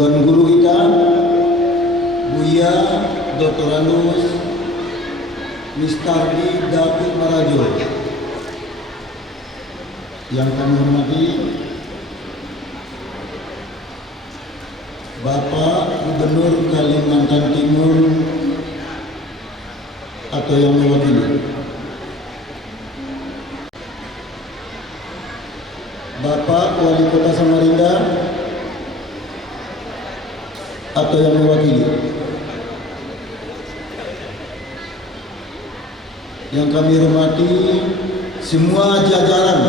Tuan Guru kita, Buya Dr. Anus Mistardi Datuk Marajo, yang kami hormati Bapak Gubernur Kalimantan Timur atau yang mewakili, Bapak Wali Kota Samarinda atau yang mewakili, yang kami hormati semua jajaran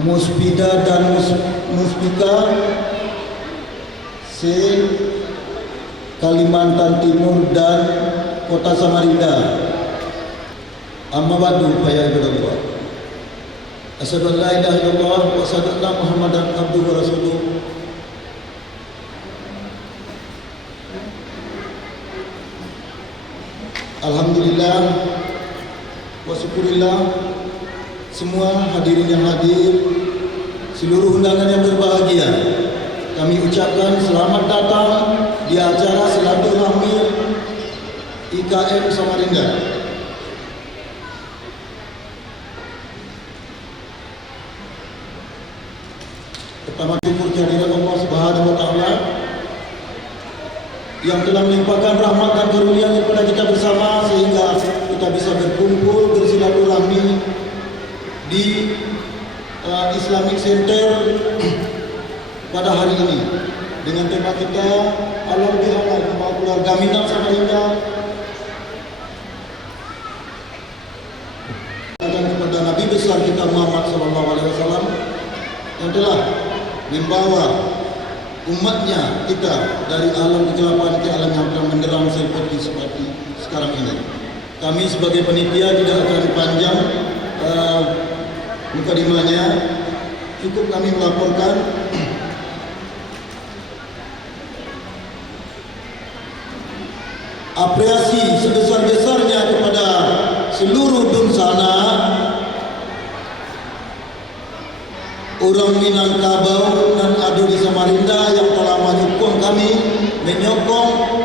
Muspida dan Muspika Kalimantan Timur dan Kota Samarinda. Amma ba'du, fa ya ibadallah. Asyhadu an la ilaha illallah wa asyhadu anna Muhammadan abduhu wa rasuluh. Alhamdulillah wa syukurillah, semua hadirin yang hadir, seluruh undangan yang berbahagia, kami ucapkan selamat datang di acara silaturahmi IKM Samarinda. Pertama, syukur kehadirat Allah Subhanahu wa taala yang telah melimpahkan rahmat dan karunia kepada kita bersama sehingga kita bisa berkumpul bersilaturahmi di Islamic Center pada hari ini dengan tema kita Alam Bihalal Kembali Keluarga Minang Samarinda, dan kepada Nabi besar kita Muhammad SAW yang telah membawa umatnya kita dari alam kegelapan ke alam yang terang menderang seperti sekarang ini. Kami sebagai panitia tidak akan panjang mukadimahnya, cukup kami melaporkan apresiasi sebesar-besarnya kepada seluruh dunsana orang Minangkabau dan Ado di Samarinda yang telah menyokong kami,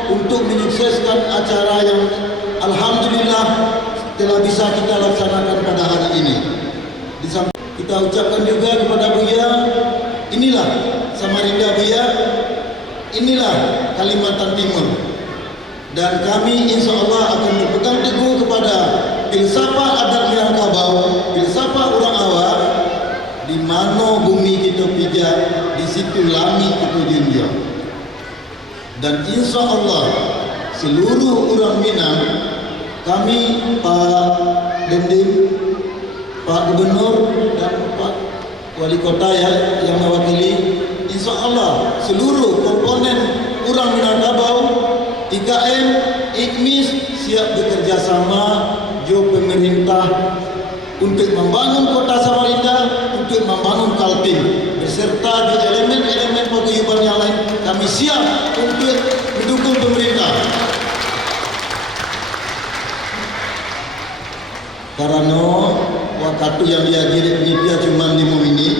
untuk menyukseskan acara yang alhamdulillah telah bisa kita laksanakan pada hari ini. Kita ucapkan juga kepada Buya, inilah Samarinda Buya, inilah Kalimantan Timur. Dan kami insya Allah akan berpegang teguh kepada filsafat adat Minangkabau, filsafat orang awak, di mana bumi kita pijak, di situ langit kita junjung. Dan insya Allah seluruh orang Minang, kami Pak Dendim, Pak Gubernur dan Pak Wali Kota yang mewakili, insya Allah seluruh komponen orang Minangkabau, IKM, IKMIS siap bekerja sama jo pemerintah untuk membangun kota Samarinda, untuk membangun Kaltim, beserta di elemen-elemen paguyuban yang lain. Kami siap untuk mendukung pemerintah. Karena waktu yang dihadiri panitia cuma 5 menit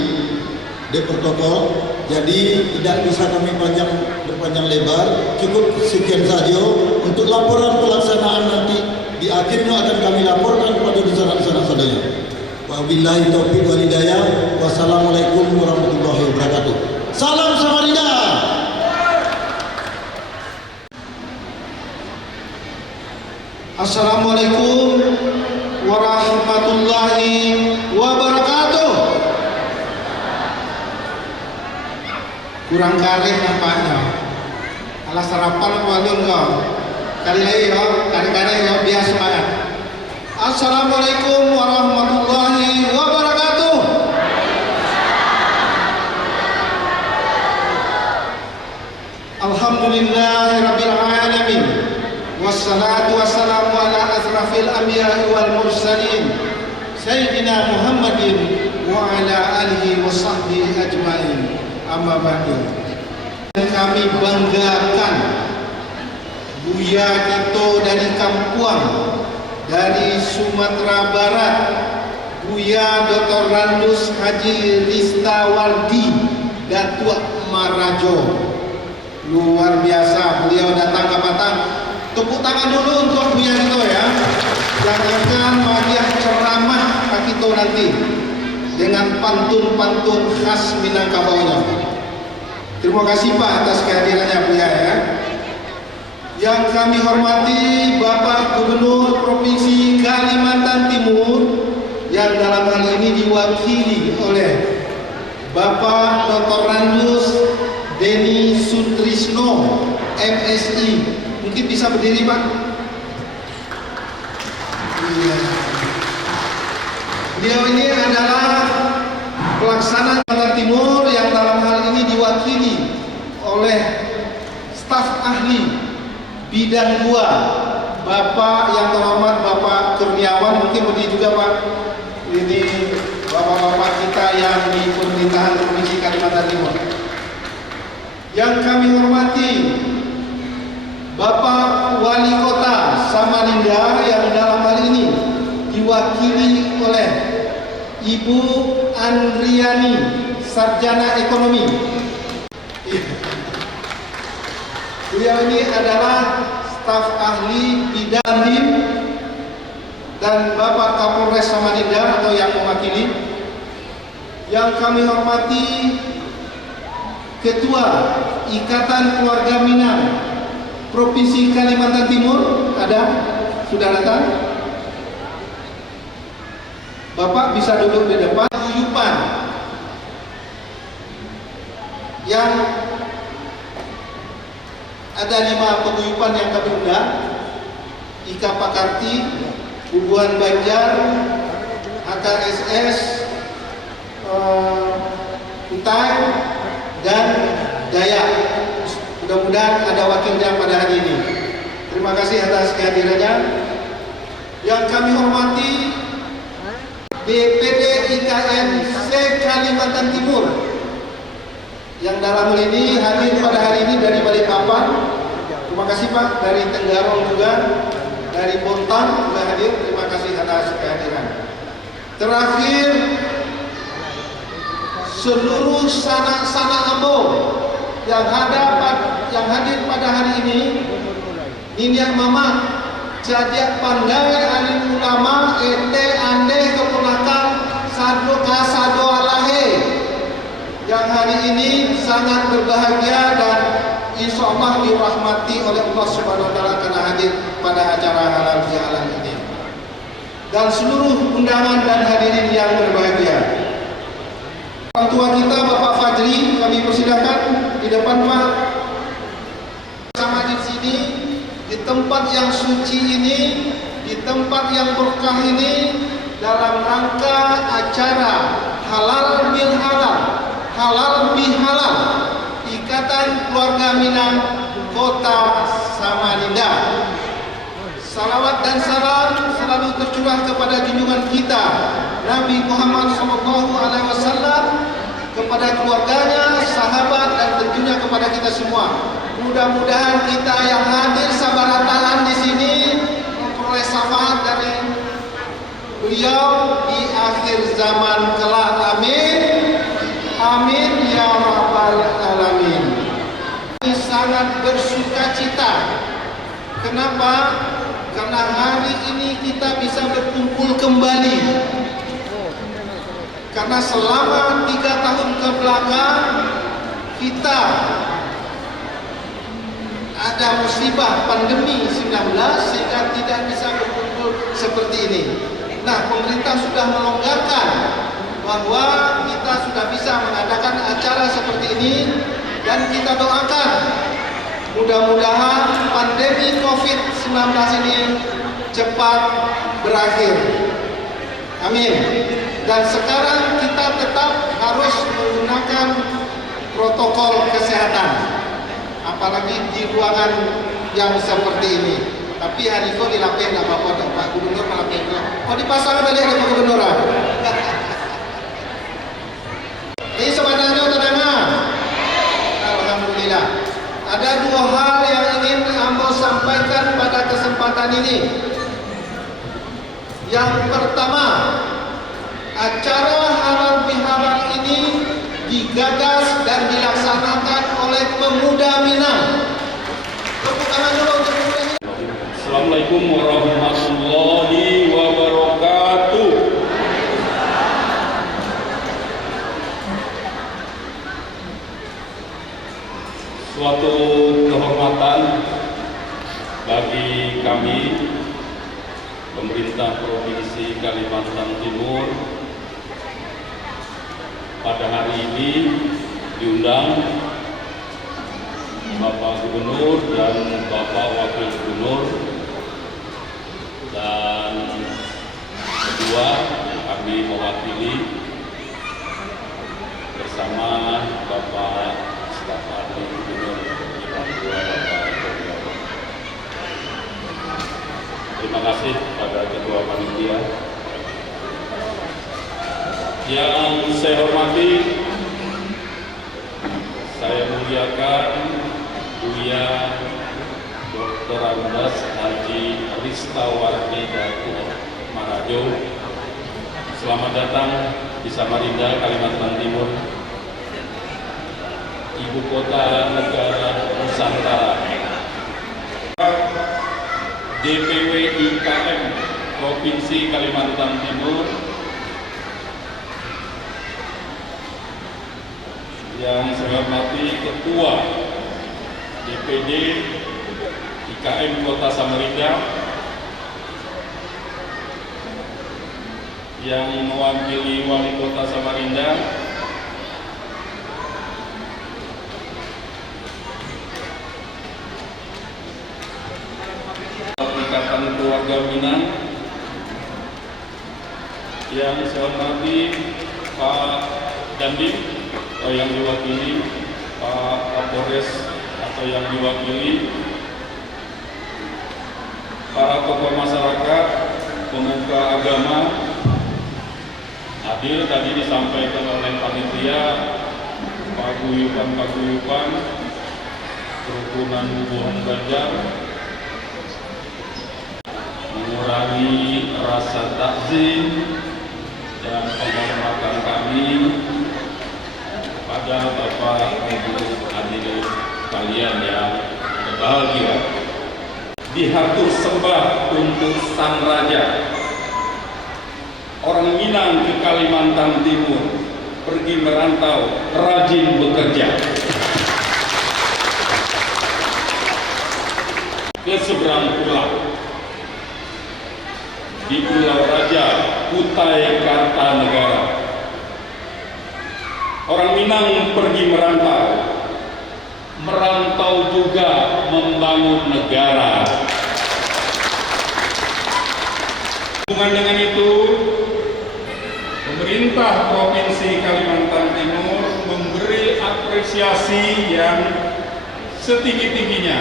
di protokol, jadi tidak bisa kami berpanjang lebar. Cukup sekian saja untuk laporan pelaksanaan nanti. Di akhirnya akan kami laporkan kepada disana sadaya. Wabillahi taufiq wal hidayah. Wassalamualaikum warahmatullahi wabarakatuh. Salam Samarinda. Assalamualaikum warahmatullahi wabarakatuh. Kurang karek nampaknya. Alah sarapan walun kau. Kali lagi ya, kali-kali ya, biar semangat. Assalamualaikum warahmatullahi wabarakatuh. Alhamdulillahirabbil alamin. Wassalatu wassalamu ala asrafil anbiya'i wal mursalin Sayyidina Muhammadin wa ala alihi wa sahbihi ajmain. Amma ba'du. Kami banggakan Buya kita dari Kampuang, dari Sumatera Barat, Buya Dr. Randus Haji Ristawardi Datuk Marajo. Luar biasa, beliau datang ke Batam. Tepuk tangan dulu untuk Buya kita ya, yang akan mengajar ceramah kita nanti dengan pantun-pantun khas Minangkabau. Terima kasih Pak atas kehadirannya Buya ya. Yang kami hormati Bapak Gubernur Provinsi Kalimantan Timur yang dalam hal ini diwakili oleh Bapak Dr. Randus Deni Sutrisno MSI. Mungkin bisa berdiri Pak. Beliau ini adalah pelaksana Kalimantan Timur yang dalam hal ini diwakili oleh staf ahli bidang 2 Bapak yang terhormat Bapak Kurniawan. Mungkin berdiri juga Pak. Ini bapak-bapak kita yang di pemerintahan Provinsi Kalimantan Timur. Yang kami hormati Bapak Wali Kota Samarinda yang dalam hal ini diwakili oleh Ibu Andriani, Sarjana Ekonomi. Beliau ini adalah staf ahli bidang BIM, dan Bapak Kapolres Samarinda atau yang mewakili. Yang kami hormati Ketua Ikatan Keluarga Minang Provinsi Kalimantan Timur, sudah datang? Bapak bisa duduk di depan. Paguyuban yang ada 5 paguyuban yang kami undang: Ika Pakarti, Bubuan Banjar, HKSS, Kutai, dan Dayak. Mudah-mudahan ada wakilnya pada hari ini. Terima Terima kasih atas kehadirannya. Yang kami hormati DPD IKM se-Kalimantan Timur yang dalam hal ini hadir pada hari ini dari Balikpapan. Terima kasih Pak, dari Tenggarong juga, dari Bontang juga hadir. Terima kasih atas kehadiran. Terakhir, seluruh sanak-sanak Ambo yang hadir pada hari ini, Niniak Mama, Jajak Pandai Alim Ulama, Ete Ande Keponakan Sado Kasado Alahe, yang hari ini sangat berbahagia dan insya Allah dirahmati oleh Allah Subhanahu Wa Taala karena hadir pada acara halal bihalal ini. Dan seluruh undangan dan hadirin yang berbahagia. Orang tua kita Bapak Fajri, kami persilakan di depan Pak. Sama di sini, di tempat yang suci ini, di tempat yang berkah ini, dalam rangka acara halal bil halal, halal bihalal, Ikatan Keluarga Minang Kota Samarinda. Salawat dan salam selalu tercurah kepada junjungan kita Nabi Muhammad SAW, kepada keluarganya, sahabat, dan tentunya kepada kita semua. Mudah-mudahan kita yang hadir sabarataan di sini memperoleh syafaat dari beliau di akhir zaman kelak. Amin. Amin ya rabbal alamin. Kami sangat bersuka cita. Kenapa? Karena hari ini kita bisa berkumpul kembali. Karena selama 3 tahun ke belakang kita ada musibah pandemi 19 sehingga tidak bisa berkumpul seperti ini. Nah, pemerintah sudah melonggarkan bahwa kita sudah bisa mengadakan acara seperti ini, dan kita doakan mudah-mudahan pandemi COVID-19 ini cepat berakhir. Amin. Dan sekarang kita tetap harus menggunakan protokol kesehatan, apalagi di ruangan yang seperti ini. Tapi hari ini dilakukan apa-apa, Pak Gubernur melakukan. Oh, dipasang balik ada Pak Gubernur. Ini sebenarnya tenang. Alhamdulillah. Ada 2 hal yang ingin Ambo sampaikan pada kesempatan ini. Yang pertama, acara halal bihalal ini digagas dan dilaksanakan oleh pemuda Minang. Tepuk tangan dulu untuk pemuda ini. Assalamualaikum warahmatullahi wabarakatuh. Suatu kehormatan bagi kami, pemerintah Provinsi Kalimantan Timur, pada hari ini diundang Bapak Gubernur dan Bapak Wakil Gubernur, dan kedua kami mewakili bersama Bapak Staf Ahli Gubernur Bapak. Terima kasih pada Ketua Panitia. Yang saya hormati, saya muliakan Buya Dr. Andes Haji Ristawardi Datuk Marajo. Selamat datang di Samarinda, Kalimantan Timur, Ibu Kota Negara Nusantara. DPW IKM Provinsi Kalimantan Timur, yang saya hormati Ketua DPD IKM Kota Samarinda, yang mewakili Wali Kota Samarinda, Ikatan Keluarga Minang, yang saya hormati Pak Dandim atau yang diwakili Pak Kapolres atau yang diwakili para tokoh masyarakat, pemuka agama. Hadir tadi disampaikan oleh panitia, paguyuban kerukunan Bohong Banjar, mengurangi rasa takzim dan penghormatan kami pada Bapak Ibu hadirin kalian yang berbahagia. Dihatur sembah untuk Sang Raja. Orang Minang ke Kalimantan Timur, pergi merantau, rajin bekerja. Ke seberang pulau, di Pulau Raja, Kutai Kartanegara. Orang Minang pergi merantau juga membangun negara. Hubungan dengan itu, pemerintah Provinsi Kalimantan Timur memberi apresiasi yang setinggi-tingginya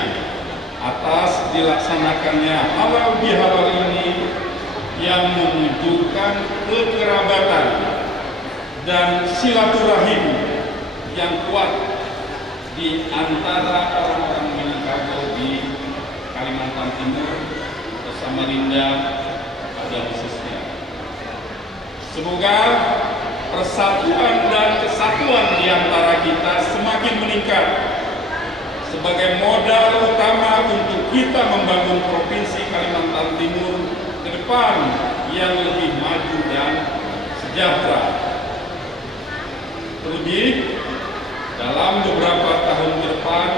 atas dilaksanakannya halal bihalal ini yang menunjukkan kekerabatan dan silaturahim yang kuat di antara orang-orang Minangkabau di Kalimantan Timur bersama Samarinda pada khususnya. Semoga persatuan dan kesatuan di antara kita semakin meningkat sebagai modal utama untuk kita membangun Provinsi Kalimantan Timur ke depan yang lebih maju dan sejahtera. Terlebih dalam beberapa tahun ke depan,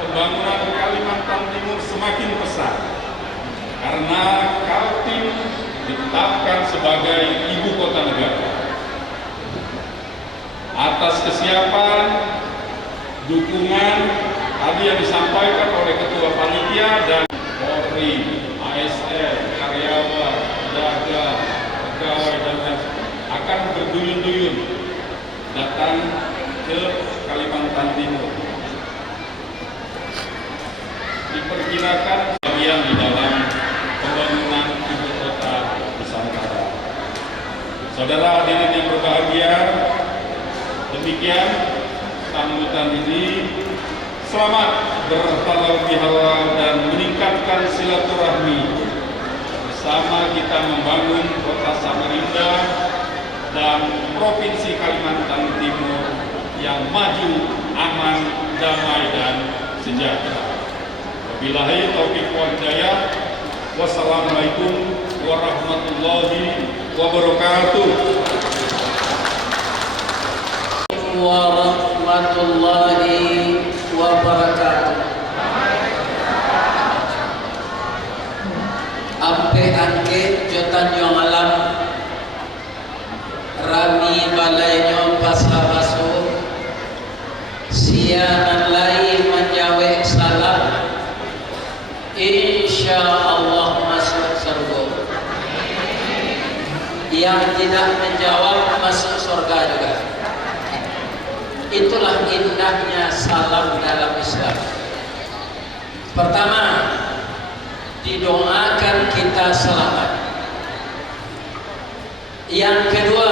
pembangunan Kalimantan Timur semakin pesat karena Kaltim ditetapkan sebagai ibu kota negara. Atas kesiapan, dukungan tadi yang disampaikan oleh Ketua Panitia dan Polri, ASN, karyawan, pedagang, pegawai dan lain akan berduyun-duyun datang ke Kalimantan Timur. Diperkirakan bagian di dalam pembangunan ibu kota Nusantara. Saudara hadirin yang berbahagia, demikian sambutan ini. Selamat berhalal bihalal dan meningkatkan silaturahmi bersama kita membangun kota Samarinda dan Provinsi Kalimantan Timur yang maju, aman, damai dan sejahtera. Wabillahi taufiq wal hidayah. Wassalamualaikum warahmatullahi wabarakatuh. Warahmatullahi wabarakatuh. Ampe angke jotan yang alam rami balainya pasabaso sianan lai menjawe salam insya Allah masuk surga. Yang tidak menjawab masuk surga juga. Itulah indahnya salam dalam Islam. Pertama, didoakan kita selamat. Yang kedua,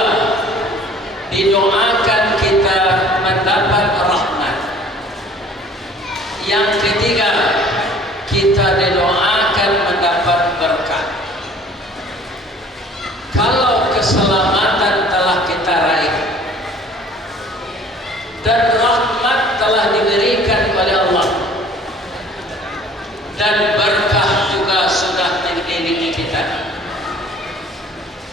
didoakan kita mendapat rahmat. Yang ketiga, kita didoakan mendapat berkah. Kalau keselamatan telah kita raih dan rahmat telah diberikan oleh Allah dan berkah juga sudah mengiringi kita,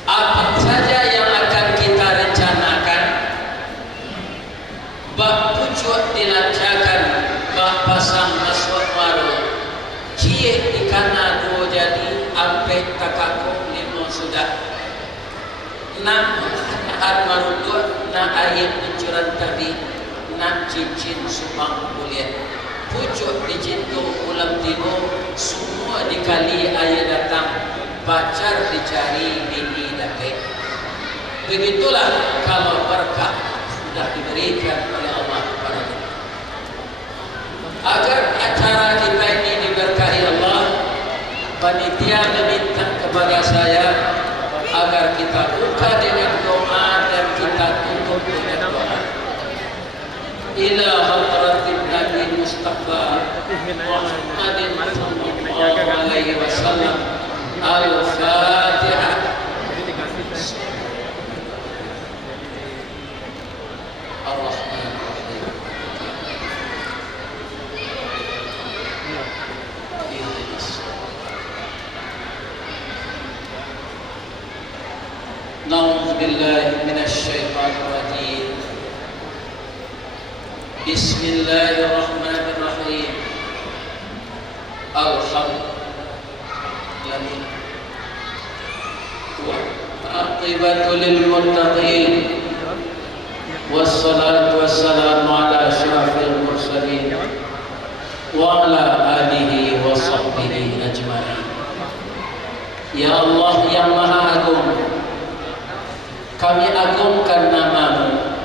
apa saja yang akan kita rencanakan bak pucuk dilancarkan, bak pasang masuk baru cie ikana dua jadi ampe takako lima sudah nak marudu nak ayat pencuran tadi nak cincin sumbang kuliah pucuk dicintu ulam timur semua dikali ayat datang pacar dicari bini dapet. Begitulah kalau berkah sudah diberikan oleh Allah kepada kita. Agar acara kita ini diberkahi Allah, panitia meminta kepada saya agar kita buka dengan doa dan kita tutup dengan doa. Ila hadratin Nabi Mustafa Muhammadin sallallahu alaihi wasallam. Al-Fatihah. Ar-Rahmanir-Rahim. Na'udzu billahi minasy syaithanir rajim. Bismillahirrahmanirrahim. Alhamdulillah. Aqibatul lil muttaqin. Wassalatu wassalamu ala asyrafil mursalin wa ala alihi wa sahbihi ajma'in. Ya Allah yang Maha Agung, kami agungkan nama-Mu,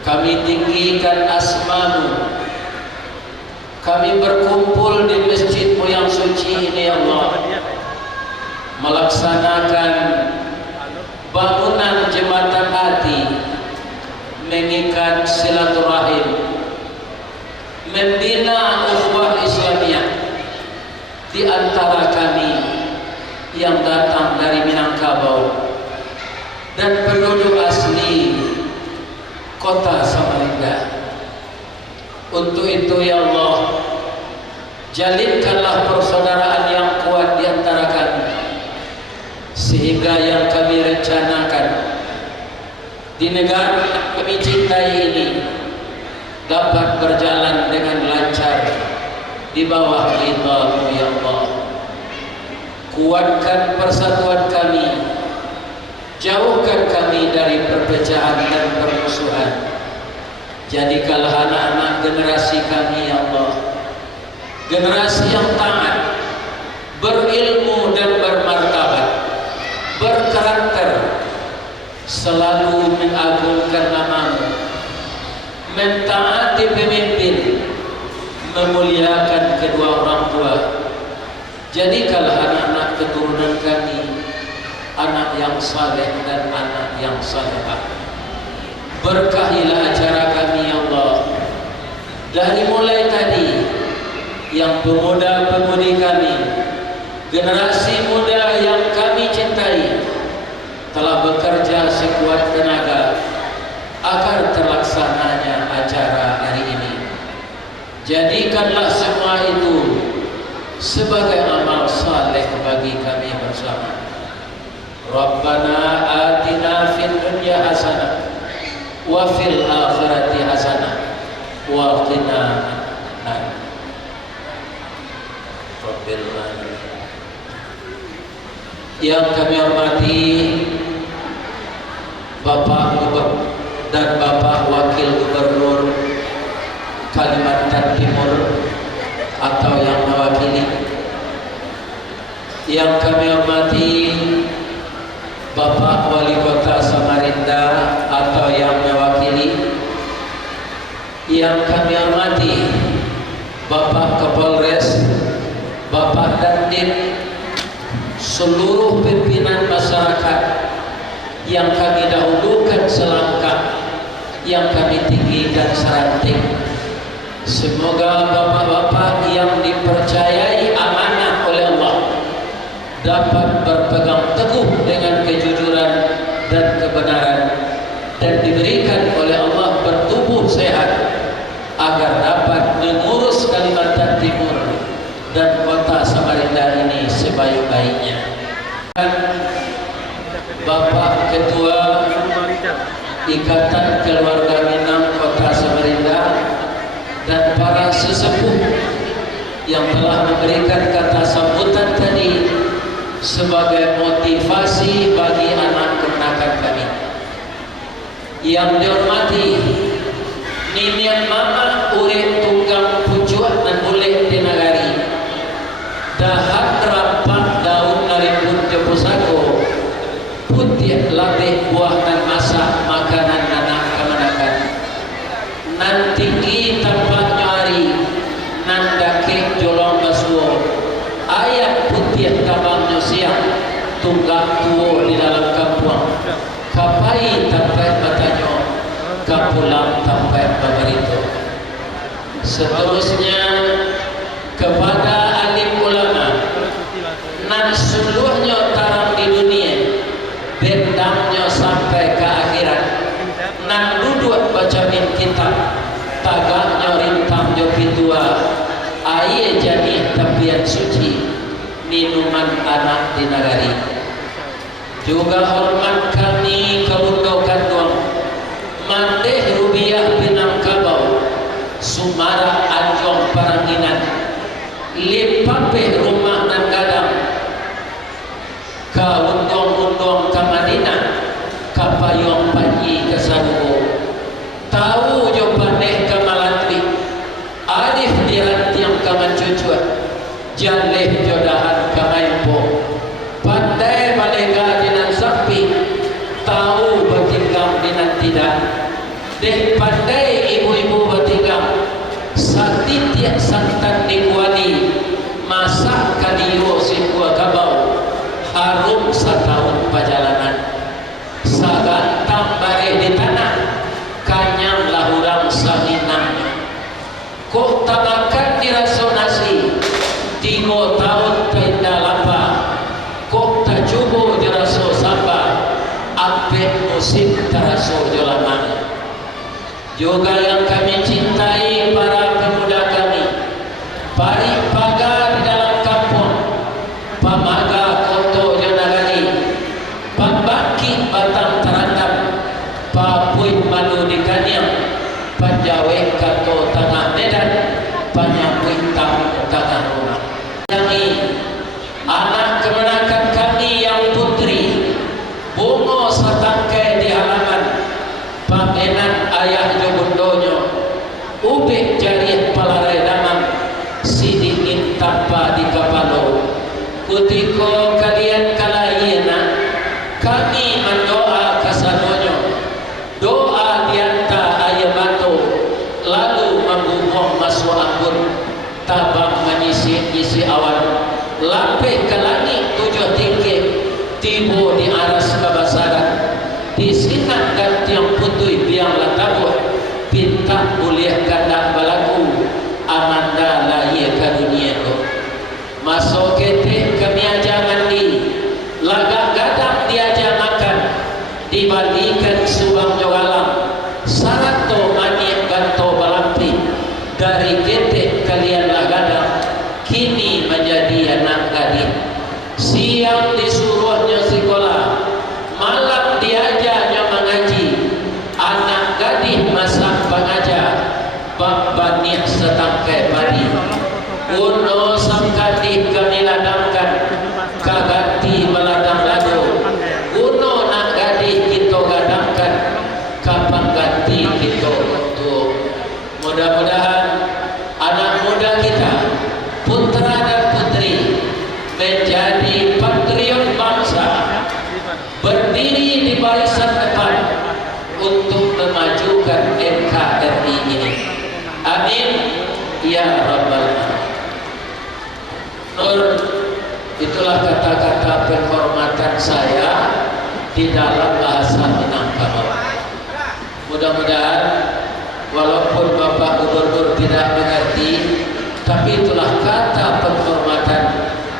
kami tinggikan asma-Mu, kami berkumpul di masjid-Mu yang suci ini ya Allah, melaksanakan bangunan jembatan hati, mengikat silaturahim, membina ukhuwah Islamiyah di antara kami yang datang dari Minangkabau dan penduduk asli kota Samarinda. Untuk itu ya Allah, jalinkanlah persaudaraan yang kuat di antara kami, sehingga yang kami rencanakan di negara yang kami cintai ini dapat berjalan dengan lancar di bawah ridha-Mu ya Allah. Kuatkan persatuan kami, jauhkan kami dari perpecahan dan permusuhan. Jadikanlah anak-anak generasi kami ya Allah generasi yang taat, berilmu dan bermartabat, berkarakter, selalu mengagungkan nama-Mu, mentaati pemimpin, memuliakan kedua orang tua. Jadikanlah anak-anak keturunan kami anak yang saleh dan anak yang salehah. Berkahilah acara kami ya Allah, dari mulai tadi yang pemuda-pemudi kami, generasi muda yang kami cintai, telah bekerja sekuat tenaga agar terlaksananya acara hari ini. Jadikanlah semua itu sebagai amal saleh bagi kami bersama. Rabbana atina fid dunya hasanah wa fil akhirati hasanah wa qina adzabannar. Rabbil alamin. Yang kami hormati Bapak Gubernur dan Bapak Wakil Gubernur Kalimantan Timur atau yang mewakili, yang kami hormati Bapak Wali Kota Samarinda atau yang mewakili, yang kami hormati Bapak Kapolres, Bapak Dandim, seluruh pimpinan masyarakat yang kami dahulukan selangkah, yang kami tinggikan seranting. Semoga bapak-bapak yang dipercayai amanah oleh Allah dapat berpegang teguh dengan kejujuran dan kebenaran, dan diberikan oleh Allah bertubuh sehat agar dapat mengurus Kalimantan Timur dan kota Samarinda ini sebaik-baiknya. Bapak Ketua Ikatan Keluarga Minang Kota Samarinda dan para sesepuh yang telah memberikan kata sambutan tadi sebagai motivasi bagi anak keponakan kami. Yang dihormati Ninian Mama urip tunggang pucuan dan boleh dinagari dahat rampak daun naripun jepusako putih latih buah dan masak makanan anak kemenakan nan tinggi tanpa nyari nan dake jolong basuo ayat putih orang tua di dalam kampung kapai sampai bertanya kapulang sampai begitu. Seterusnya kepada alim ulama nan seluruhnya tarang di dunia bentangnya sampai ke akhirat nan duduk baca kitab tagaknya rintang jo pitua aye jadi tabiat suci minuman anak di nagari. Juga hormat kami kebundokan doang mandeh rubiah Minangkabau Sumara Anjong Paranginan lipape rumah dan gadang ka undong-undong ka Madinah ka payong panji ka Sarugo tahu jo pandeh ka Malatri alif dirantiang ka Mancucuat jaleh jodahan ka Maimpo pandai balega dinan sapi tahu batinggang dinan tidak deh pandai ibu-ibu batinggang satitiak santan dikuali masak kadiyo sikua kabau harum setahun perjalanan sagantang bare di tanah kanyang lahurang sahinang kok tabakan diraso nasi 3 tahun pindah lapa kok tajubo diraso samba ape musim teraso jolamang. Juga yang kami cintai para pemuda kami pari pagar di dalam kampung pamaga koto jonagani pambaki batang terandam papuin malu di kanyang panjawe kato tengah medan panyapuin tamu tengah rumah kami anak kemenakan kami yang putri bungo satangkai di halaman pamenan ayah jobundonyo ubek jari palarai damang sidingin tanpa di kapalo kutiko kalian kalayena kami mendoa kasanonyo doa dianta ayamato lalu mengumpong masuk anggun tabang menyisi-nyisi awan lampe ke langit 7 tinggi tibo di aras kabasaran di sinak dan tiang putui biang latabuh pinta boleh kandak balaku amanda lahir ke dunia ko masuk kete kami aja mandi lagak gadang diaja makan dibalikan subang jogalam sarato mani ganto balampi dari kete kalian lah gadang kini menjadi anak gadis siang disuruhnya sekolah malam diajarnya mengaji anak gadis masak pengajar bab banik setangkai padi uno sangkati kami ladangkan kaganti meladang lado uno nak gadis kita gadangkan kapan ganti kita tuh mudah-mudahan anak muda kita putra dan putri menjadi patriot bangsa berdiri di barisan depan untuk memajukan NKRI ini. Amin ya rabbal alamin. Nur, itulah kata-kata penghormatan saya di dalam bahasa Minangkabau. Mudah-mudahan walaupun Bapak Gubernur tidak mengerti, tapi itulah kata penghormatan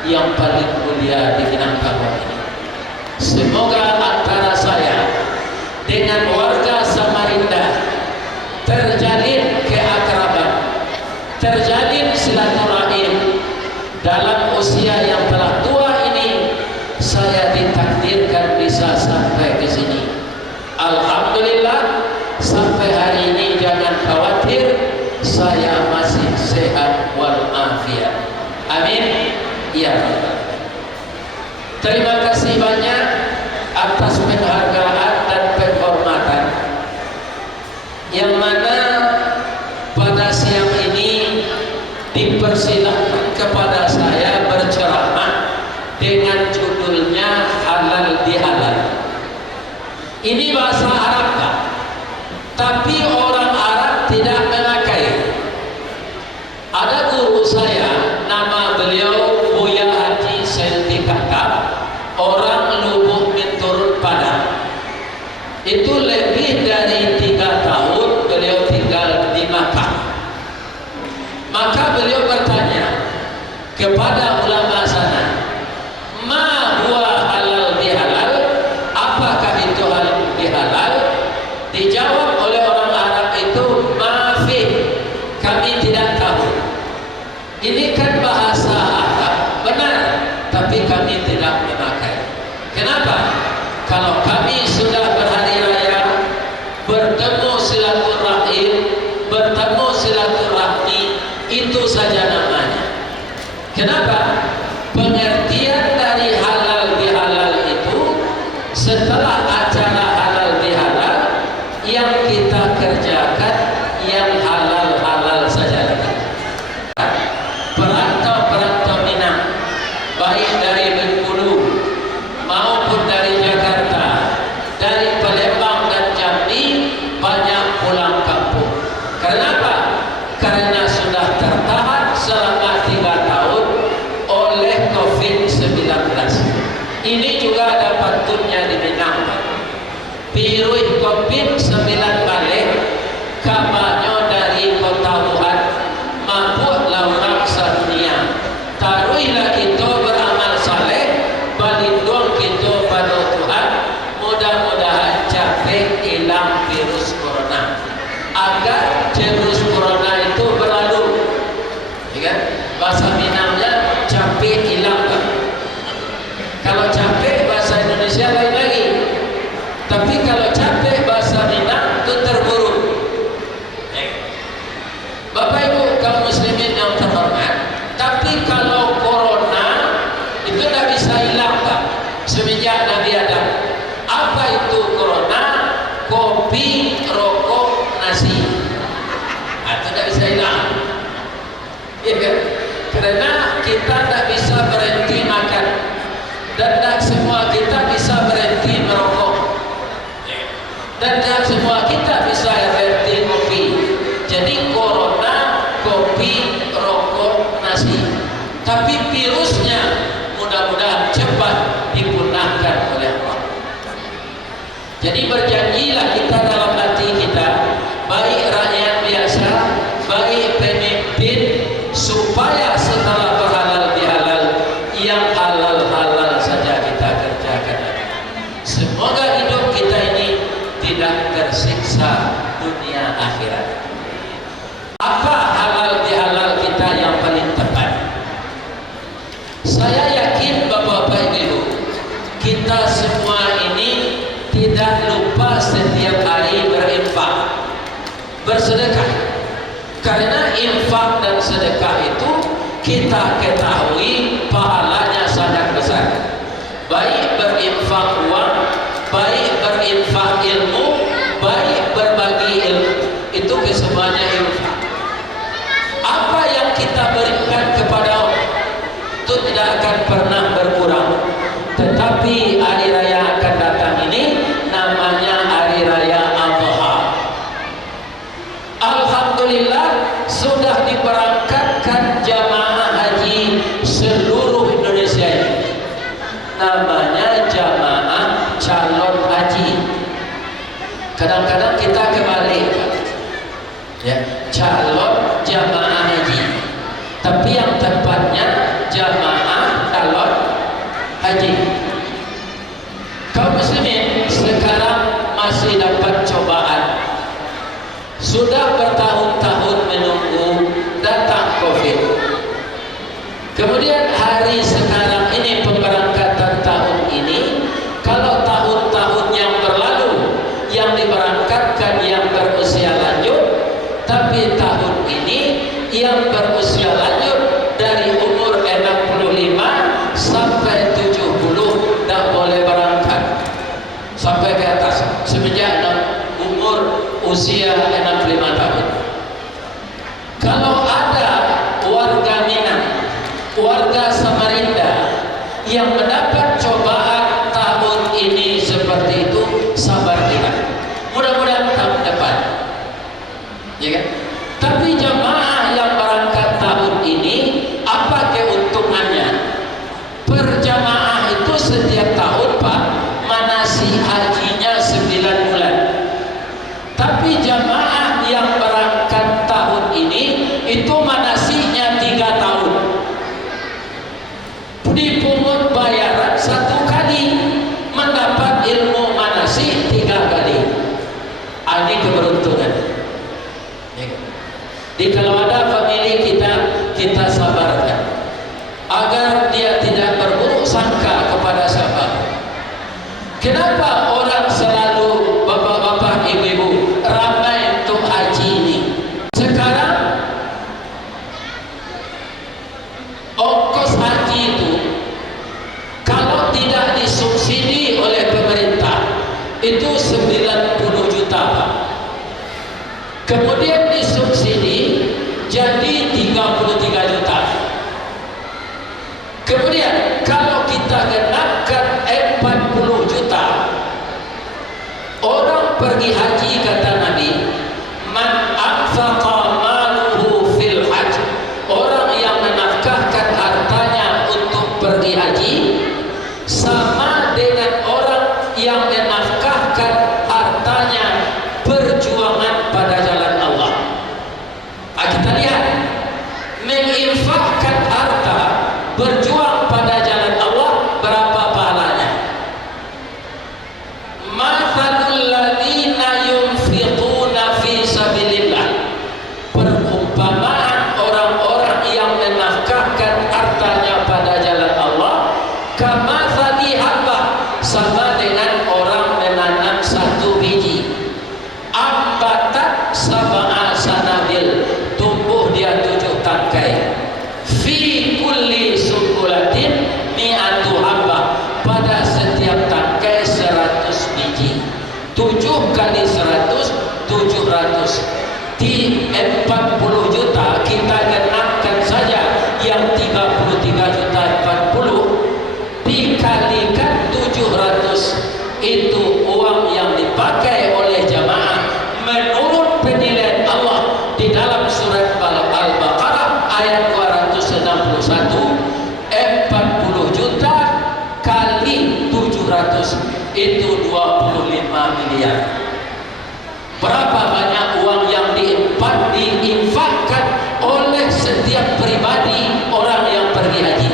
yang paling mulia di Minangkabau ini. Semoga antara saya dengan warga Samarinda terjalin keakraban, terjalin silaturahim. Dalam usia yang telah tua ini saya ditakdirkan bisa sampai ke sini. Alhamdulillah sampai hari ini jangan khawatir, saya masih sehat walafiat. Amin ya rabbal. Terima kasih banyak atas penghargaan dan penghormatan yang mana pada siang ini dipersilahkan kepada saya berceramah dengan judulnya halal dihalal. Ini bahasa Arab kan? Tapi orang Arab tidak memakai. Ada guru saya, nama beliau Buya Haji Selti Kakab, orang orang Lubuk bin turun Padang. Itu lebih dari 3 tahun beliau tinggal di Makkah. Maka beliau bertanya kepada ulama sana, ma huwa halal bihalal, apakah itu halal bihalal? Dijawab oleh orang Arab itu, maafi, kami tidak tahu. Ini kan bahasa Arab, benar, tapi kami tidak memakai. Kenapa? Kalau kami sudah berhari raya, bertemu silaturahim, bertemu silaturahmi, itu saja namanya. Kenapa? Pengertian dari halal bihalal itu setelah acara halal bihalal yang kita kerjakan yang halal-halal saja. Perantau-perantau Minang, baik dari Bengkulu maupun dari Jakarta, dari Palembang dan Jambi, banyak pulang kampung. Kenapa? Karena sudah tertahan selama 3 tahun oleh COVID-19. Ini juga ada patutnya diminang. Piruh COVID-19 balik, kabarnya dari kota Wuhan, mampulah orang sedunia. Taruhlah kita beramal saleh, balindung kita pada Tuhan, mudah-mudahan capek hilang virus corona. Agar virus corona itu berlalu, ya kan? Bahasa Minangnya capek hilang, kan? Kalau capek bahasa Indonesia lain lagi, tapi kalau capek bahasa Minang itu terburu. Bapak Ibu kaum muslimin yang terhormat, tapi kalau corona itu tidak bisa hilang, Pak, semenjak Nabi Adam. Apa itu corona? Kopi, rokok, nasi. Itu tidak bisa hilang, ya kan? Karena kita tidak bisa berhenti makan, dan tidak semua kita bisa berhenti merokok, dan tidak semua kita bisa berhenti kopi. Jadi corona, kopi, rokok, nasi. Tapi virusnya mudah-mudahan cepat dipunahkan oleh Allah. Jadi berjanjilah kita dalam hati kita, baik rakyat biasa, baik pemimpin, supaya setelah berhalal bihalal, yang halal-halal saja kita kerjakan. Semoga hidup kita ini tidak tersiksa dunia akhirat. Apa halal bihalal kita yang paling tepat? Saya yakin Bapak-Bapak Ibu, kita semua ini tidak lupa setiap hari berinfak, bersedekah. Karena infak dan sedekah itu kita ketahui pahalanya sangat besar. Baik berinfak uang, baik berinfak ilmu, baik berbagi ilmu, itu kesemuanya infak. Apa yang kita berikan kepada Allah itu tidak akan pernah berkurang. Tetapi hari raya akan datang ini namanya hari raya Adha. Alhamdulillah sudah diberangkatkan jamaah haji seluruh Indonesia ini. Namanya jamaah calon haji. Kadang-kadang kita kembali, ya, calon jamaah haji. Tapi yang tepatnya jamaah calon haji. Kaum muslimin sekarang masih dapat cobaan. Sudah bertahun-tahun menunggu datang COVID. Kemudian hari sekarang ini pemberangkatan tahun ini, kalau tahun-tahun yang berlalu yang diberangkatkan yang berusia lanjut, tapi tahun ini yang berusia lanjut dari umur 65 sampai 70 tidak boleh berangkat sampai ke atas, semenjak umur usia 65 tahun. Kalau ada warga Minang, warga Samarinda yang mendapat cobaan tahun ini seperti itu, sabar kita. Mudah-mudahan tahun depan, ya kan? Tapi jamaah yang berangkat tahun ini, apa keuntungannya? Per jamaah itu setiap tahun disubsidi oleh pemerintah itu 90 juta Pak. Kemudian disubsidi jadi 33 juta. Kemudian kalau kita genapkan 40 juta, orang pergi haji kata Nabi, man anfaqa maluhu fil hajj, orang yang menafkahkan hartanya untuk pergi haji sama dengan orang yang menafkahkan hartanya perjuangan pada jalan Allah. Kita lihat, menginfakkan harta berjuang pada jalan Allah berapa pahalanya? Mathalul ladzina yunfiquna fi sabilillah, perumpamaan orang-orang yang menafkahkan hartanya pada jalan Allah, kamathali habbah, sama dengan orang menanam satu biji, ambatat sab'a sanabil, tumbuh dia 7 tangkai, fi kulli sumbulatin mi'atu habbah, pada setiap tangkai 100 biji. 7 kali 100 700. Di 40 juta kita genapkan saja yang 33 juta 40 dikalikan 700, itu uang yang dipakai oleh jamaah menurut penilaian Allah di dalam surat Al-Baqarah ayat 261, 40 juta kali 700 itu 25 miliar. Berapa banyak uang yang diinfakkan oleh setiap pribadi orang yang pergi haji.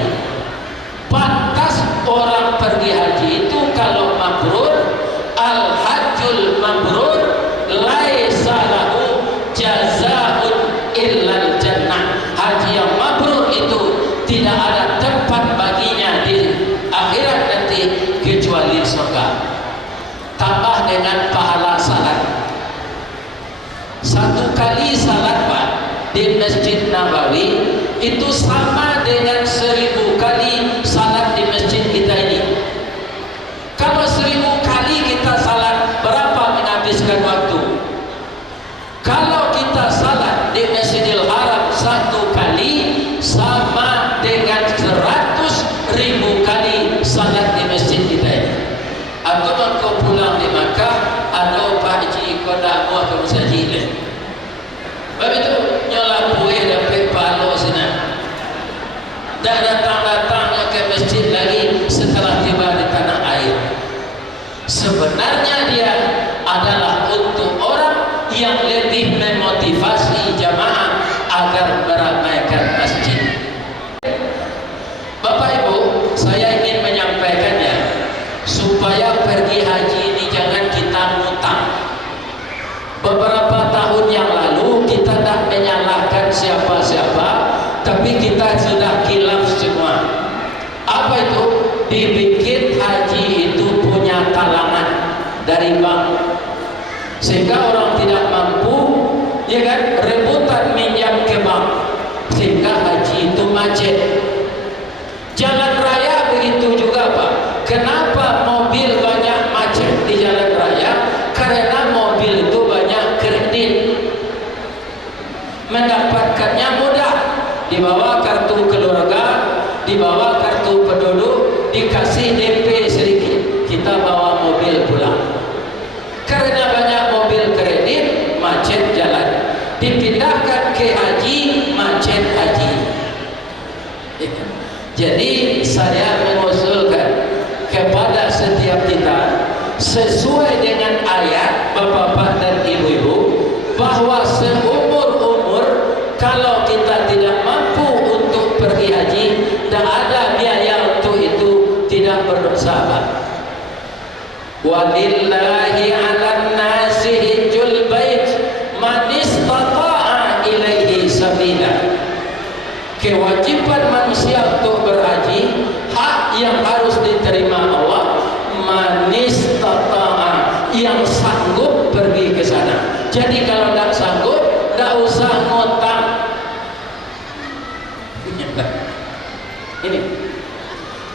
Pantas orang pergi haji itu kalau mabrur, al-hajjul mabrur laisa lahu jazaa'un illal jannah. Haji yang mabrur itu tidak ada tempat baginya di akhirat nanti kecuali surga. Tambah dengan pahala salat. 1 kali salat Pak di Masjid Nabawi itu sama dengan 1000 kali salat di masjid kita ini. Kalau 1000 kali kita salat, berapa menghabiskan waktu? Kalau kita salat di Masjidil Haram 1 kali sama dengan 100.000 kali salat di masjid kita ini. Atau kau pulang di Makkah, atau Pak Haji kau dah buat ke masjid ni. Baik itu nyolah buih dapat palo sana. Dah datang-datangnya ke masjid lagi setelah tiba di tanah air. Sebenarnya dia adalah untuk orang yang lebih memotivasi jamaah agar meramaikan masjid. Bapak Ibu, saya ingin menyampaikannya supaya pergi haji ini jangan kita ngutang. Beberapa tahun yang lalu kita tak menyalahkan siapa-siapa, tapi kita sudah khilaf semua. Apa itu? Dibikin haji itu punya talangan dari bank, sehingga orang tidak mampu, ya kan, rebutan minjam ke bank, sehingga haji itu macet. Jalan raya begitu juga Pak. Kenapa mobil banyak macet di jalan raya? Karena mobil itu banyak kredit. Mendapatkannya mudah, dibawa kartu keluarga, dibawa kartu penduduk, dikasih DP sedikit, kita bawa mobil pulang. Karena banyak mobil kredit, macet jalan. Dipindahkan ke haji, macet haji. Jadi saya mengusulkan kepada setiap kita, sesuai dengan ayat Bapak-bapak dan Ibu-ibu, bahwa seumur-umur kalau kita tidak mampu untuk pergi haji, dan ada biaya untuk itu, tidak berdosa Pak. Walillahi 'alan nasi hijjul bait man istata'a ilaihi sabila. Kewajiban manusia untuk berhaji, hak yang harus diterima Allah, man istata'a, yang sanggup pergi ke sana. Jadi kalau tidak sanggup, tidak usah ngutang. Ini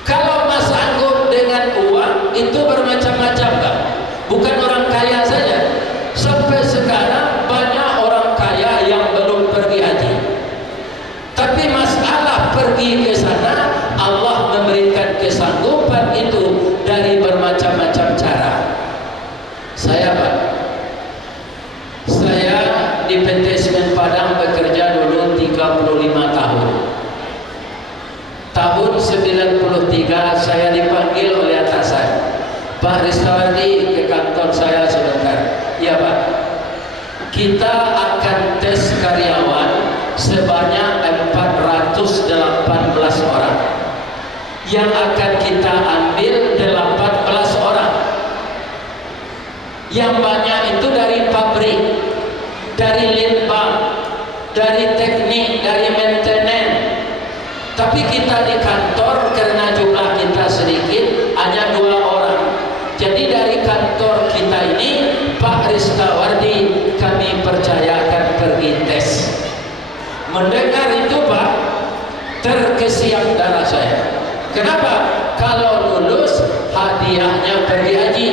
kalau mas sanggup dengan uang itu bermacam-macam Pak. Bukan orang kaya saja. Sampai sekarang banyak orang kaya yang belum pergi haji. Tapi masalah pergi ke sana, Allah memberikan kesanggupan itu dari bermacam-macam cara. Saya Pak, saya di PT Semen Padang bekerja dulu 35 tahun. Tahun 93 saya dipanggil oleh atasan, Pak Rizawandi ke kantor saya sebentar. Ya Pak, kita akan tes karyawan sebanyak 418 orang. Yang akan kita ambil 18 orang. Yang banyak itu dari pabrik, dari litbang, dari teknik, dari maintenance. Tapi kita di kantor karena jumlah kita sedikit hanya 2 orang. Jadi dari kantor kita ini Pak Rizkawardi kami percayakan pergi tes. Mendengar itu Pak, terkesiap darah saya. Kenapa? Kalau lulus hadiahnya pergi haji.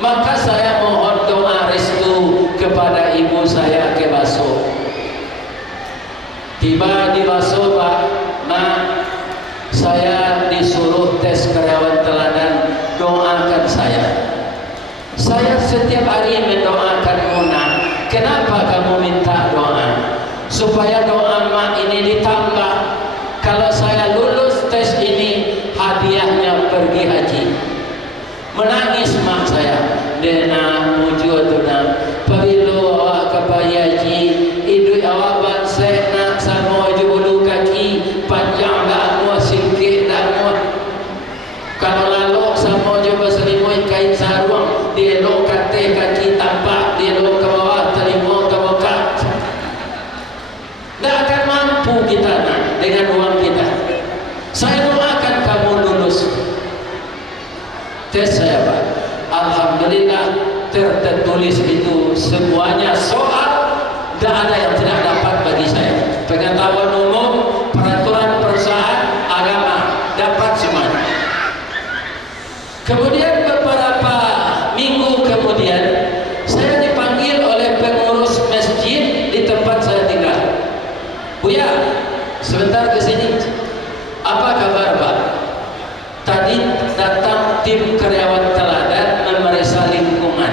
Maka saya mohon doa restu kepada ibu saya ke Baso. Tiba di Baso Pak, saya disuruh tes karyawan teladan, doakan saya. Saya setiap hari mendoakan Muna. Kenapa kamu minta doa? Supaya doa mak ini ditambah. Kalau saya lulus tes ini, hadiahnya pergi haji. Menangis mak saya. Dena muju tu nak. Pabilo awak kebayar haji, idui awak bansek nak sama je bulu kaki, panjang dah muat sikit dah muat. Kalau lalu sama je berselimut kain sarung, dia lo kate kaki tampak, dia lo ke bawah telimut ke bokat. Tak akan mampu kita nak dengan uang kita. Saya doakan kamu lulus. Tes saya Pak, alhamdulillah tertulis itu semuanya soal, tak ada yang tidak dapat bagi saya. Pengetahuan umum, peraturan perusahaan, agama, dapat semuanya. Kemudian beberapa minggu kemudian saya dipanggil oleh pengurus masjid di tempat saya tinggal. Buya, sebentar ke sini. Apa kabar Pak? Tadi datang tim karyawan teladan memeriksa lingkungan.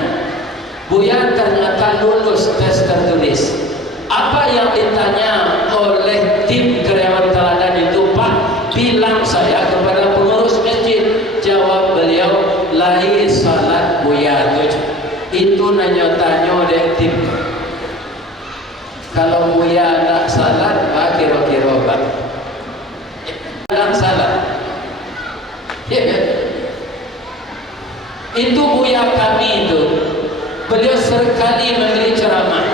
Buya ternyata lulus tes tertulis. Apa yang ditanya oleh tim karyawan teladan itu Pak? Bilang saya kepada pengurus masjid. Jawab beliau, lahir salat Buya tuh. Itu nanya-tanya oleh tim. Kalau Buya tak salat, Pak kira-kira Pak. Tak salat. Ya kan? Itu Buya kami itu. Beliau sekali memberi ceramah.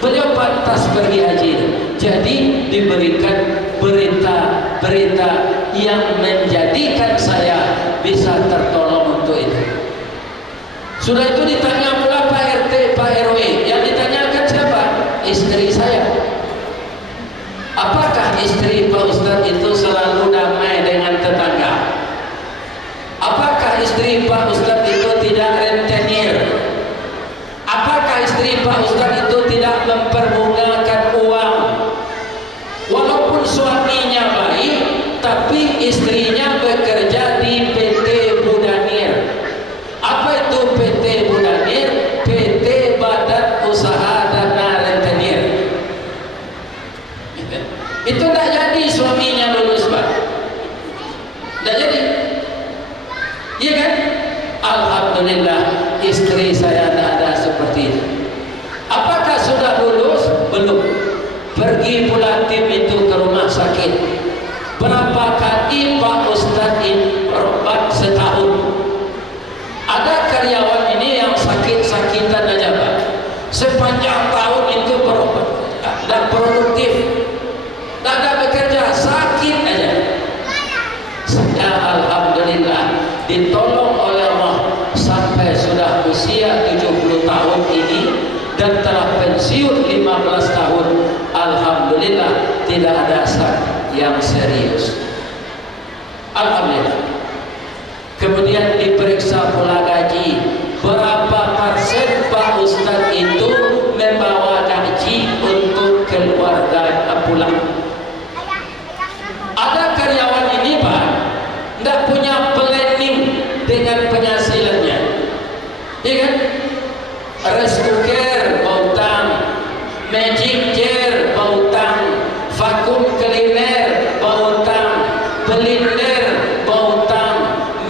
Beliau pantas pergi haji. Jadi diberikan berita-berita yang menjadikan saya bisa tertolong untuk itu. Sudah itu ditanya pula Pak RT, Pak RW. Yang ditanyakan siapa? Istri saya. Apakah istri Pak Ustadz itu selalu damai dengan tetangga? Apakah istri Pak Ustadz itu tidak rentenir? Apakah istri Pak Ustadz itu tidak memperbungakan uang? Walaupun suaminya baik, tapi istrinya bekerja di PT Budanir. Apa itu PT Budanir? PT Badan Usaha Dana Rentenir. Itu tak jadi suaminya lulus Pak. Tak jadi. Iya kan? Alhamdulillah istri saya tidak ada seperti itu. Apakah sudah lulus? Belum. Pergi pula tim itu ke rumah sakit. Berapa kali Pak Ustadz ini berobat setahun? Ada karyawan ini yang sakit-sakitan aja Pak. Sepanjang tahun itu berobat dan produktif. Tak ada bekerja, sakit aja. Saya alhamdulillah ditolong oleh Allah sampai sudah usia 70 tahun ini dan telah pensiun 15 tahun. Alhamdulillah tidak ada sakit yang serius. Alhamdulillah. Kemudian diperiksa dengan penghasilannya. Ya kan? Rice cooker bautang, magic chair bautang, vakum cleaner bautang, blender bautang,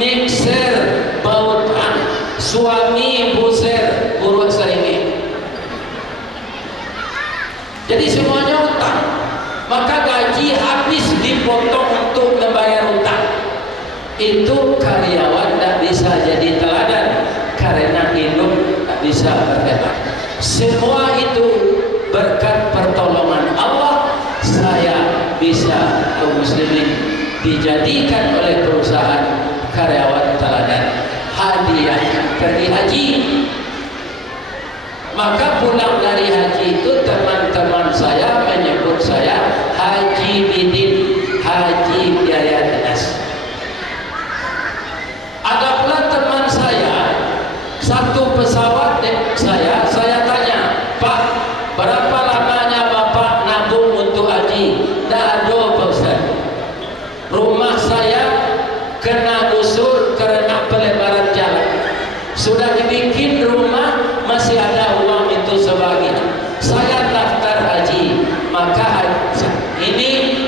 mixer bautang, suami buser urus ini. Jadi semuanya utang. Maka gaji habis dipotong untuk membayar utang. Itu karyawan tidak bisa jadi teladan karena hidup tak bisa berhemat. Semua itu berkat pertolongan Allah saya bisa kaum muslimin dijadikan oleh perusahaan karyawan teladan, hadiah pergi haji. Maka pulang dari haji itu teman-teman saya menyebut saya Haji Bidin, Haji Biaya Dinas. Ada pula teman saya satu pesawat saya tanya, Pak, berapa lamanya Bapak nabung untuk haji? Tidak ada Pak Ustaz. Rumah saya kena gusur karena pelebaran jalan. Sudah dibikin rumah, masih ada uang itu sebagian. Saya daftar haji, maka ini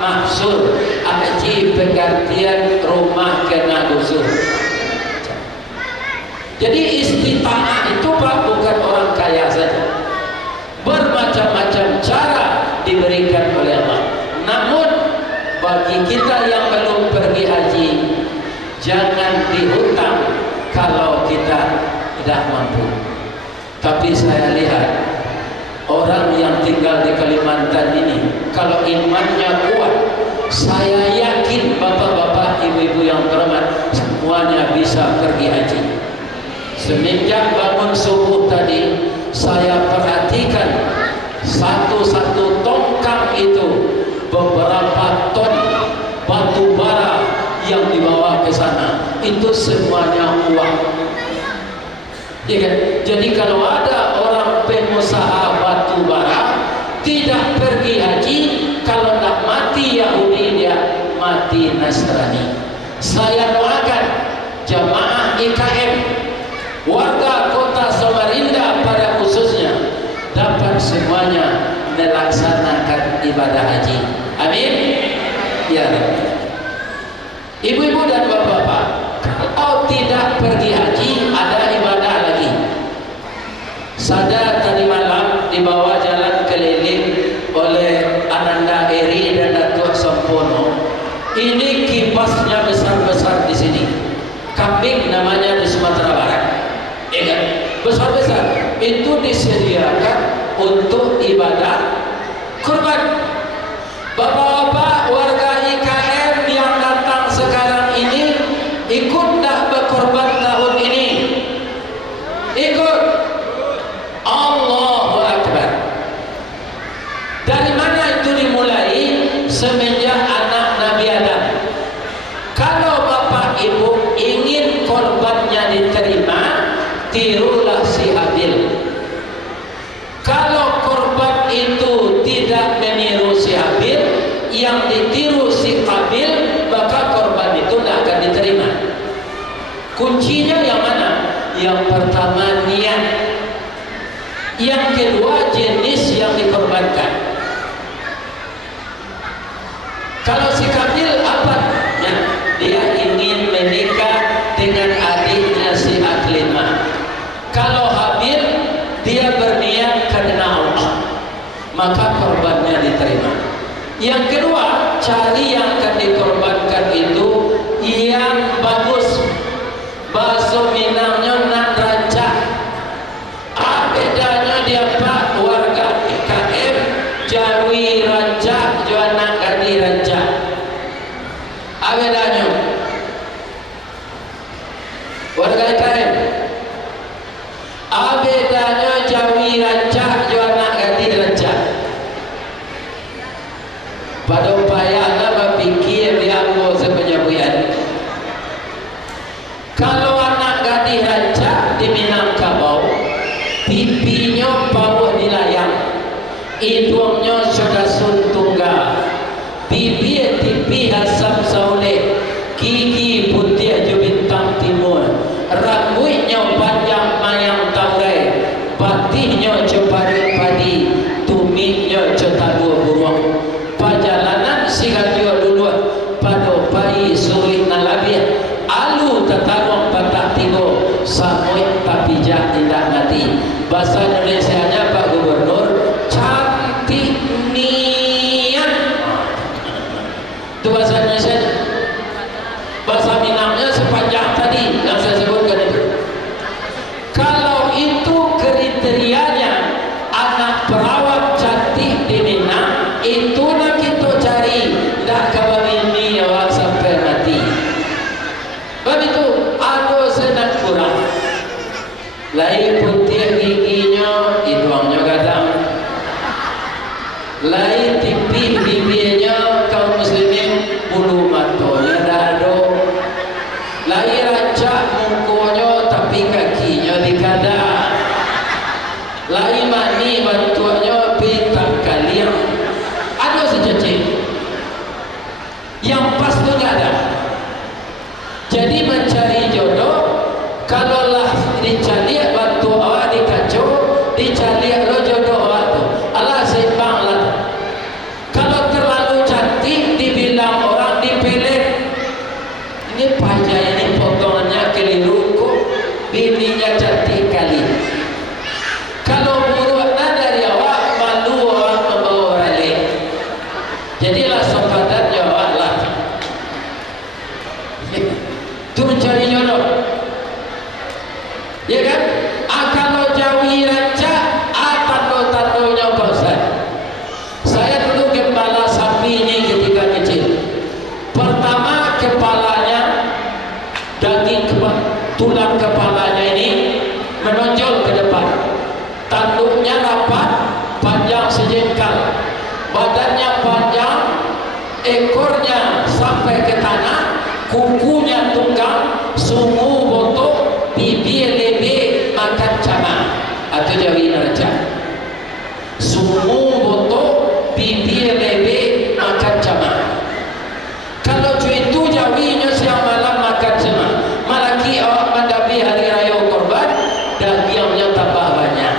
maksud haji penggantian rumah kena gusur. Jadi istita'ah itu Pak bukan orang kaya saja. Bermacam-macam cara diberikan oleh Allah. Namun bagi kita yang belum pergi haji, jangan dihutang kalau kita tidak mampu. Tapi saya lihat orang yang tinggal di Kalimantan ini, kalau imannya kuat, saya yakin bapak-bapak, ibu-ibu yang terhormat semuanya bisa pergi haji. Semenjak bangun subuh tadi, saya perhatikan satu-satu tongkang itu beberapa ton batu bara yang dibawa ke sana, itu semuanya uang. Ya kan? Jadi kalau ada orang pengusaha batu bara tidak pergi haji, kalau tak mati Yahudi dia mati Nasrani. Saya doakan jamaah IKM, warga kota Samarinda pada khususnya dapat semuanya melaksanakan ibadah haji. Amin. Ya Rabbi. Ibu-ibu dan bapak-bapak, kalau tidak pergi haji ada ibadah lagi. Saya tadi malam dibawa jalan keliling oleh Ananda Eri dan Datuk Sempono. Ini kipasnya besar-besar di sini. Kambing namanya di Sumatera Barat. Ya kan? Besar-besar. Itu disediakan untuk ibadah kurban. Bapak-bapak warga IKM yang datang sekarang ini ikut tak berkorban tahun ini? Ikut. Allahu Akbar. Dari mana itu dimulai? Semenjak anak Nabi Adam. Kalau bapak ibu ingin korbannya diterima, tirulah si Habil. Kalau korban itu tidak meniru si Habil, yang ditiru si Qabil, maka korban itu tidak akan diterima. Kuncinya yang mana? Yang pertama niat, yang kedua jenis yang dikorbankan. Kalau si Qabil apa? Ya, dia ingin menikah dengan adiknya si Aklimah. Kalau Habil dia berniat karena Allah, maka korbannya diterima. Yang kedua, cari yang akan dikorbankan itu yang bagus. Bakso Minangnya nak rancak. Bedanya dia Pak warga IKM Jawi rancak, Joanak Gadi rancak. Bedanya warga IKM. Bedanya Jawi rancak, Joanak Gadi rancak. Lai rancak mukonyo tapi kakinya dikadang. Lai mani bantuannya pitang kalian. Ada sejati. Yang pas tu ada. Jadi mencari jodoh, kalaulah dicari bantu awak dikacau, dicari lo jodoh awak tu, Allah seimbang lah. Kalau terlalu cantik dibilang orang dipilih, ini pajak ini potongannya keliru kok, bininya cantik kali. Kalau buruknya dari awak, malu orang membawa orang lain. Jadilah sopatannya awak lah. Itu mencari jodoh, ya kan? Kalau jauhi rancak, tanda-tandanya Pak Ustaz. Saya dulu gembala sapi ini ketika kecil. Pertama kepalanya, daging tulang kepalanya ini menonjol ke depan. Tanduknya rapat, panjang sejengkal. Badannya panjang, ekornya sampai ke tanah, kukunya tunggang, sungu botok, bibir lebe, makan camak. Atau jawi rancak. Sungu botok, bibir lebe, makan camak. Kalau itu jawinya siang malam makan camak. Malaki awak mendapi hari raya korban, dagingnya tambah banyak.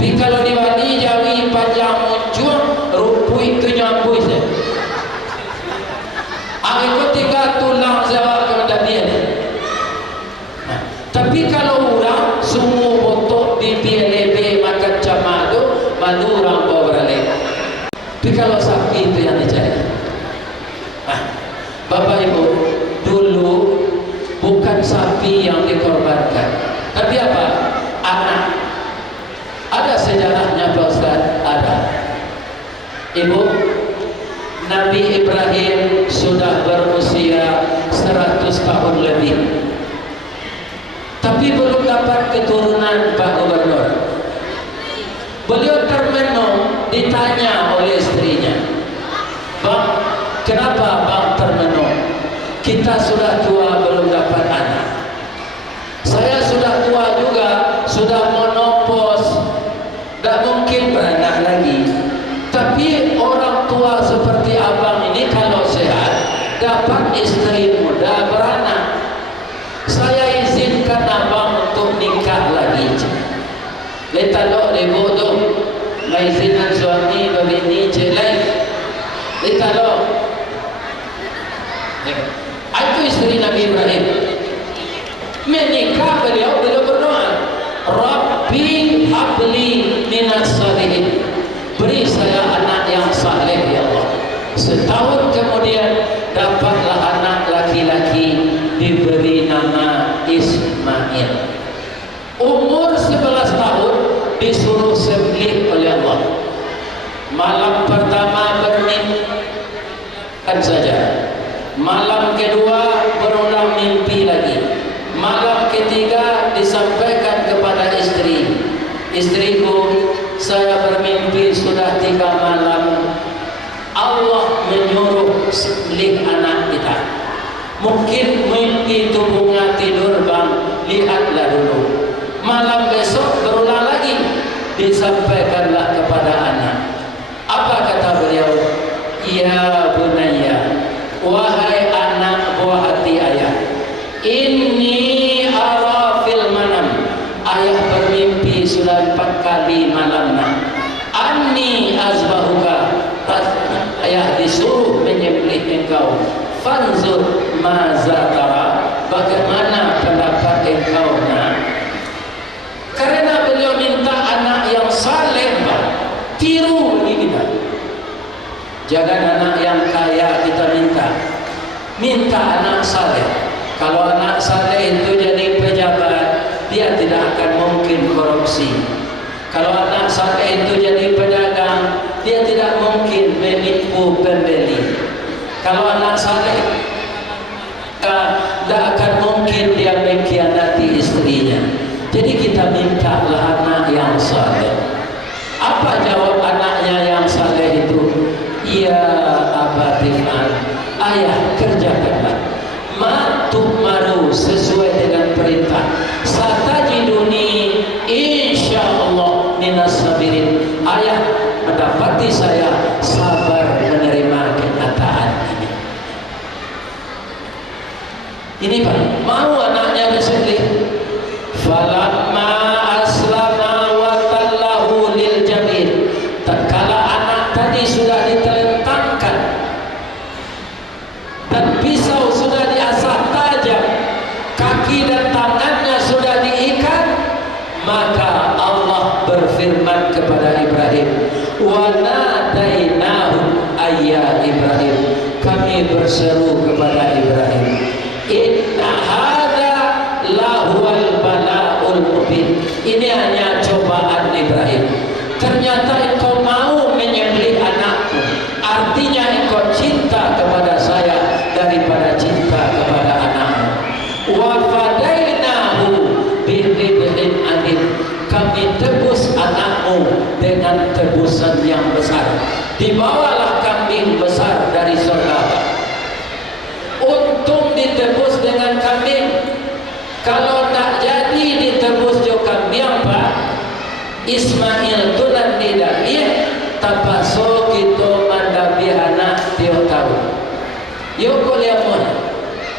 Tapi kalau di Bali jawi panjang muncul, rupu itu nyambui saya. Aku tiga tulang saya ke mendapi ini. Tapi kalau orang semua botok bibir lebe makan camak tu, malu orang bawa beralih. Tapi kalau sapi itu yang dicari. Bapak Ibu, dulu bukan sapi yang dikorbankan, tapi apa? Anak. Ada sejarahnya Pak Ustaz? Ada. Ibu, Nabi Ibrahim sudah berusia 100 tahun lebih, tapi belum dapat keturunan Pak Gubernur. Beliau termenung, ditanya oleh istrinya, "Bang, kenapa Bang termenung? Kita sudah tua belum dapat anak. Saya sudah tua juga, sudah menopause, tak mungkin beranak lagi. Tapi orang tua seperti abang ini kalau sehat, dapat istri muda beranak. Saya izinkan abang untuk nikah lagi." Letalok lebo tu, maizinan suami berbini jelai. Letalok. Itu istri Nabi Ibrahim. Menikah beliau berdoa, Rabbi habli minas salihin. Beri saya anak yang saleh ya Allah. Setahun kemudian dapatlah anak laki-laki, diberi nama Ismail. Umur 11 tahun disuruh sembelih oleh Allah. Malam pertama bermimpi saja. Malam kedua berulang mimpi lagi. Malam ketiga disampaikan kepada istri, "Istriku, saya bermimpi sudah 3 malam. Allah menyuruh sembelih anak kita. Mungkin mimpi itu bunga tidur bang, lihatlah dulu." Malam besok berulang lagi, disampaikanlah kepada anak. Apa kata beliau? "Ya bunayya, wahai anak buah hati ayah, inni ara fil manam." Ayah bermimpi sudah 4 kali malamnya. "Anni azbahuka." Ayah disuruh menyembelih engkau. "Fanzur maza tara." Bagaimana pendapat engkau nak? Karena beliau minta anak yang saleh, tiru lagi kita. Jangan anak yang kaya kita minta anak saleh. Kalau anak saleh itu jadi pejabat, dia tidak akan mungkin korupsi. Kalau anak saleh itu jadi pedagang, dia tidak mungkin menipu pembeli. Kalau anak saleh, tidak akan mungkin dia mengkhianati istrinya. Jadi kita mintalah anak yang saleh. Apa jawab anaknya yang saleh itu? "Ya abatifan, ayah kerjakanlah. Ma tu sesuai dengan perintah. Satajiduni insyaallah minas sabirin. Ayah mendapati saya sabar menerima kenyataan ini. Ini Pak, mau anaknya disembelih. Falamma aslama wa tallahu lil jabin. Tatkala anak tadi sudah ditelentangkan dan pisau sudah diasah tajam, kaki dan tangannya sudah diikat, maka Allah berfirman kepada Ibrahim, wa nadainahu ayya Ibrahim. Kami berseru kepada Ibrahim, inna hadza lahuwal bala'ul mubin. Ini hanya cobaan Ibrahim. Ternyata engkau mau menyembelih anakmu, artinya engkau cinta kepada saya daripada cinta kepada anakmu. Wa fadainahu bidzibhin adil. Kami tebus anakmu dengan tebusan yang besar. Dibawalah kambing besar dari surga. Untung ditebus dengan kambing. Kalau tak jadi ditebus jo kambing Pak, Ismail tulan didabih tapaso kita mandabih anak tiap tahun. Yo kuliamun.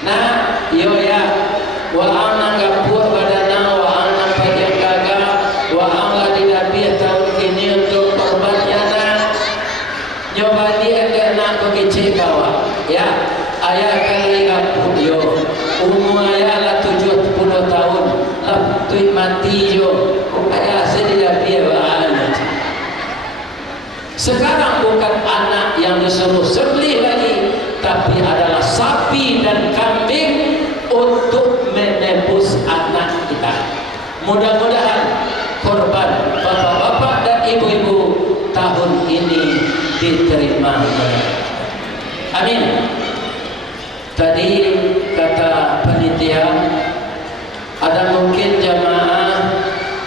Nah, yo ya wa ana gapur badana wa ana pajak gagal wa ana didabih tahun ini untuk korbannya nak. Nyoba dia nak kecil kawa. Ya, ayah kali gapur yo. Umur ayah lah 70 tahun. Lah tu mati yo. Ayah sedih dia anak. Sekarang bukan anak yang disuruh sembelih lagi, tapi adalah sapi dan kambing untuk menebus anak kita. Mudah-mudahan korban bapak-bapak dan ibu-ibu tahun ini diterima. Amin. Tadi kata panitia, ada mungkin jamaah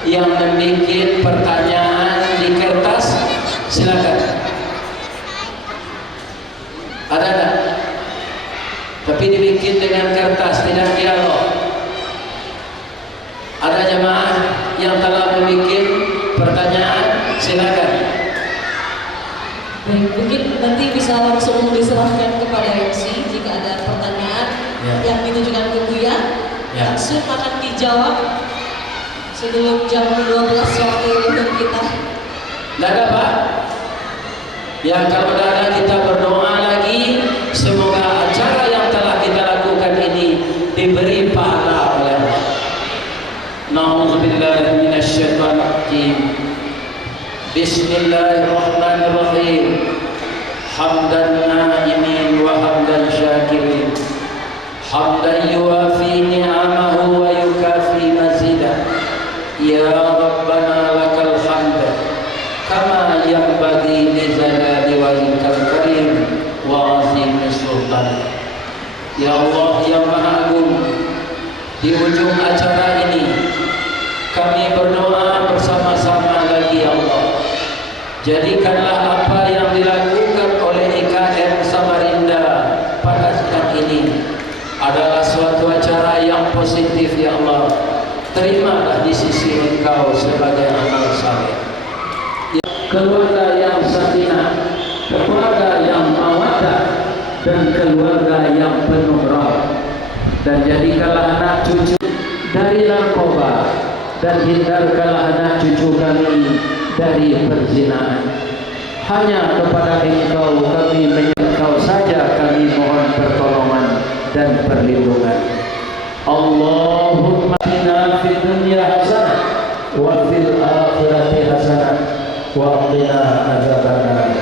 yang membuat pertanyaan di kertas, silakan. Ada tak? Tapi dibikin dengan kertas, tidak dialog. Ada jamaah yang telah membuat pertanyaan, silakan. Baik, mungkin nanti bisa langsung diserahkan kepada MC jika ada pertanyaan yang ditujukan ke Buya. Langsung akan dijawab sebelum jam 12 waktu untuk kita. Tidak ada Pak? Ya kalau tidak ada kita berdoa lagi, semoga acara yang telah kita lakukan ini diberi pahala oleh Allah. Na'udzubillahi minasyaitonir rajim. Bismillahirrahmanirrahim. Hamdan na'imin wa hamdan syakirin. Hamdan yuafi ni'amahu wa yukafi mazidah. Ya Rabbana lakal hamd kama yanbaghi li jalali wajhikal karim wa azimi sultan. Ya Allah yang Maha Agung, di ujung acara ini kami berdoa bersama-sama lagi ya Allah. Jadikanlah apa yang dilakukan oleh IKM Samarinda pada saat ini adalah suatu acara yang positif ya Allah. Terimalah di sisi Engkau sebagai amal saleh. Keluarga yang sakinah, keluarga yang mawaddah, dan keluarga yang penuh rahmat. Dan jadikanlah anak cucu dari narkoba, dan hindarkanlah anak cucu kami dari perzinahan. Hanya kepada Engkau kami Engkau saja kami mohon pertolongan dan perlindungan. Allahumma inna fid dunya hasanah wa fil akhirati hasanah wa qina adzabannar.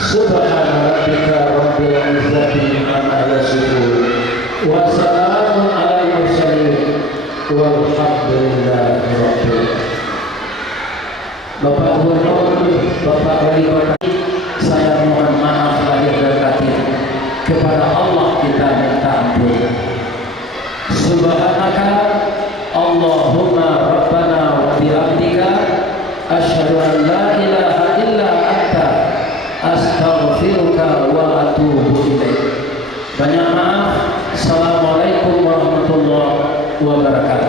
Subhana rabbika rabbil izzati amma yasifun wa salamun alal mursalin walhamdulillahi rabbil alamin. Bapak Gubernur, Bapak Wali Kota, saya mohon maaf lahir dan batin. Kepada Allah kita minta ampun. Subhanaka Allahumma Rabbana wa bihamdika asyhadu an la ilaha illa anta astaghfiruka wa atubu ilaik. Banyak maaf. Assalamualaikum warahmatullahi wabarakatuh. wabarakatuh.